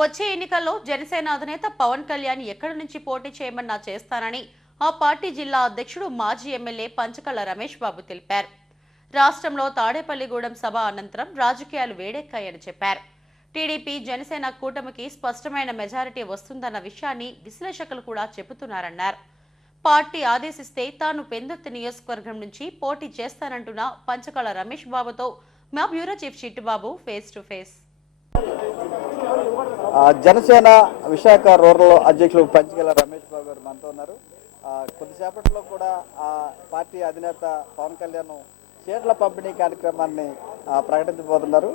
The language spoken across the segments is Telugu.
వచ్చే ఎన్నికల్లో జనసేన అధినేత పవన్ కళ్యాణ్ ఎక్కడి నుంచి పోటీ చేయమన్నా చేస్తానని ఆ పార్టీ జిల్లా అధ్యక్షుడు మాజీ ఎమ్మెల్యే పంచకళ్ళ రమేష్ బాబు తెలిపారు. రాష్ట్రంలో తాడేపల్లిగూడెం సభ అనంతరం రాజకీయాలు వేడెక్కాయని చెప్పారు. టీడీపీ జనసేన కూటమికి స్పష్టమైన మెజారిటీ వస్తుందన్న విషయాన్ని విశ్లేషకులు కూడా చెబుతున్నారన్నారు. పార్టీ ఆదేశిస్తే తాను పెందుర్తి నియోజకవర్గం నుంచి పోటీ చేస్తానంటున్న పంచకళ రమేష్ బాబుతో మా bureau chief Chittubabu face to face. Janasena Visakha rural అధ్యక్షులు పంచగల రమేష్ బాబు గారు మనతో ఉన్నారు. కొద్దిసేపట్లో కూడా ఆ పార్టీ అధినేత పవన్ కళ్యాణ్ సీట్ల పంపిణీ కార్యక్రమాన్ని ప్రకటించబోతున్నారు.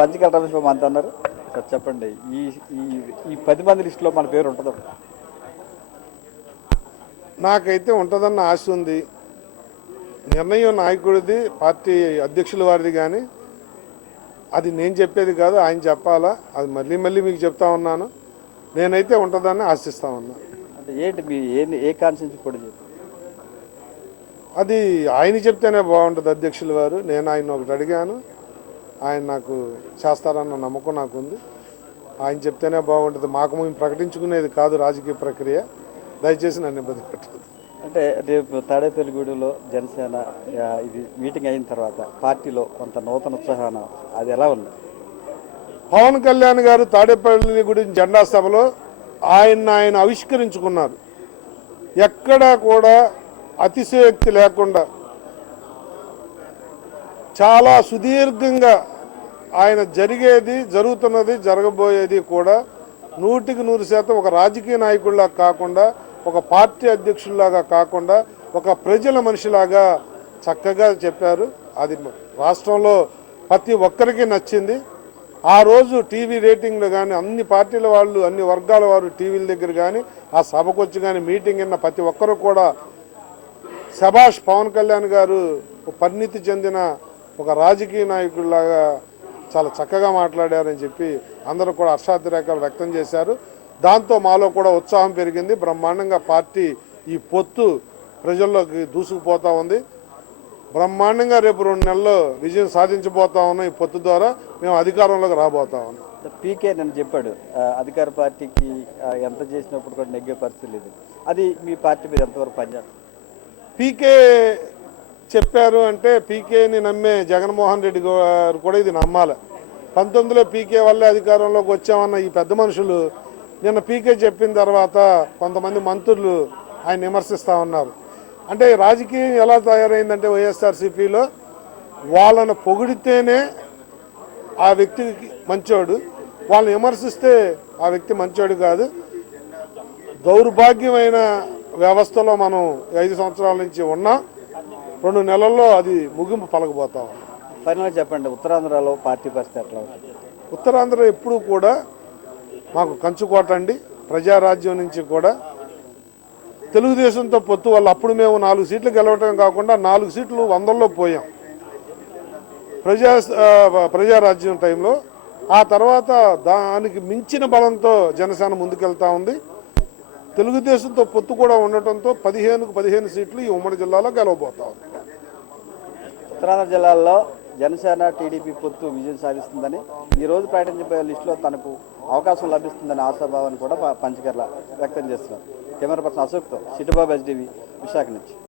పంచగల రమేష్ బాబు మనతో ఉన్నారు. సార్ చెప్పండి ఈ ఈ ఈ పది మంది లిస్టులో మన పేరు ఉంటుందో? నాకైతే ఉంటుందన్న ఆశ ఉంది. నిర్ణయం నాయకుడిది పార్టీ అధ్యక్షుల వారిది కానీ అది నేను చెప్పేది కాదు ఆయన చెప్పాలా? అది మళ్ళీ మళ్ళీ మీకు చెప్తా ఉన్నాను. నేనైతే ఉంటుందని ఆశిస్తా ఉన్నా. అంటే ఏంటి మీ ఏ కాన్సెన్స్ కూడా అది ఆయన చెప్తేనే బాగుంటుంది అధ్యక్షుల వారు. నేను ఆయన ఒకటి అడిగాను. ఆయన నాకు చేస్తారన్న నమ్మకం నాకు ఉంది ఆయన చెప్తేనే బాగుంటుంది. మాకు మేము ప్రకటించుకునేది కాదు రాజకీయ ప్రక్రియ. దయచేసి నన్ను ఇబ్బంది పెట్టదు అంటే రేపు తాడేపల్లిగూడెలో జనసేన ఇది మీటింగ్ అయిన తర్వాత పార్టీలో కొంత నూతన ఉత్సాహం అది ఎలా ఉంది? పవన్ కళ్యాణ్ గారు తాడేపల్లి గురించి జెండా సభలో ఆయన ఆయన ఆవిష్కరించుకున్నారు. ఎక్కడా కూడా అతిశయోక్తి లేకుండా చాలా సుదీర్ఘంగా ఆయన జరిగేది జరుగుతున్నది జరగబోయేది కూడా నూటికి నూరు శాతం ఒక రాజకీయ నాయకుడిలా కాకుండా ఒక పార్టీ అధ్యక్షుల్లాగా కాకుండా ఒక ప్రజల మనిషిలాగా చక్కగా చెప్పారు. అది రాష్ట్రంలో ప్రతి ఒక్కరికి నచ్చింది. ఆ రోజు టీవీ రేటింగ్లు కానీ అన్ని పార్టీల వాళ్ళు అన్ని వర్గాల వారు టీవీల దగ్గర కానీ ఆ సభకు వచ్చి కానీ మీటింగ్ విన్న ప్రతి ఒక్కరు కూడా శభాష్ పవన్ కళ్యాణ్ గారు ఒక పరిణితి చెందిన ఒక రాజకీయ నాయకుడిలాగా చాలా చక్కగా మాట్లాడారని చెప్పి అందరూ కూడా హర్షాతిరేకాలు వ్యక్తం చేశారు. దాంతో మాలో కూడా ఉత్సాహం పెరిగింది. బ్రహ్మాండంగా పార్టీ ఈ పొత్తు ప్రజల్లోకి దూసుకుపోతా ఉంది. బ్రహ్మాండంగా రేపు రెండు నెలల్లో విజయం సాధించబోతా ఉన్నాం ఈ పొత్తు ద్వారా. మేము అధికారంలోకి రాబోతా ఉన్నాం. పీకే నన్ను చెప్పాడు. అధికార పార్టీకి ఎంత చేసినప్పుడు కూడా నెగ్గే పరిస్థితి లేదు. అది మీ పార్టీ మీద ఎంతవరకు పనిచేస్తుంది? పీకే చెప్పారు అంటే పీకేని నమ్మే జగన్మోహన్ రెడ్డి గారు కూడా ఇది నమ్మాలి. పంతొమ్మిదిలో పీకే వల్లే అధికారంలోకి వచ్చామన్న ఈ పెద్ద మనుషులు నిన్న పీకే చెప్పిన తర్వాత కొంతమంది మంత్రులు ఆయన విమర్శిస్తూ ఉన్నారు. అంటే రాజకీయం ఎలా తయారైందంటే వైఎస్ఆర్సీపీలో వాళ్ళను పొగిడితేనే ఆ వ్యక్తికి మంచోడు. వాళ్ళని విమర్శిస్తే ఆ వ్యక్తి మంచోడు కాదు. దౌర్భాగ్యమైన వ్యవస్థలో మనం ఐదు సంవత్సరాల నుంచి ఉన్నాం. రెండు నెలల్లో అది ముగింపు పలకబోతాం ఫైనల్గా చెప్పండి ఉత్తరాంధ్రలో పార్టీ పరిస్థితి ఎట్లా ఉత్తరాంధ్ర ఎప్పుడు కూడా మాకు కంచుకోట అండి. ప్రజారాజ్యం నుంచి కూడా తెలుగుదేశంతో పొత్తు వల్ల అప్పుడు మేము నాలుగు సీట్లు గెలవటం కాకుండా నాలుగు సీట్లు వందల్లో పోయాం. ప్రజా ప్రజారాజ్యం టైంలో. ఆ తర్వాత దానికి మించిన బలంతో జనసేన ముందుకెళ్తా ఉంది. తెలుగుదేశంతో పొత్తు కూడా ఉండటంతో పదిహేనుకు పదిహేను సీట్లు ఈ ఉమ్మడి జిల్లాలో గెలవబోతా ఉంది. ఉత్తరాంధ్ర జిల్లాల్లో జనసేన టీడీపీ పొత్తు విజయం సాధిస్తుందని ఈ రోజు ప్రకటించబోయే లిస్టులో తనకు అవకాశం లభిస్తుందని ఆశాభావాన్ని కూడా ప- పంచకర్ల వ్యక్తం చేస్తున్నారు. కెమెరా పర్సన్ అశోక్తో సిటిబాబు ఎస్డివి విశాఖ నుంచి.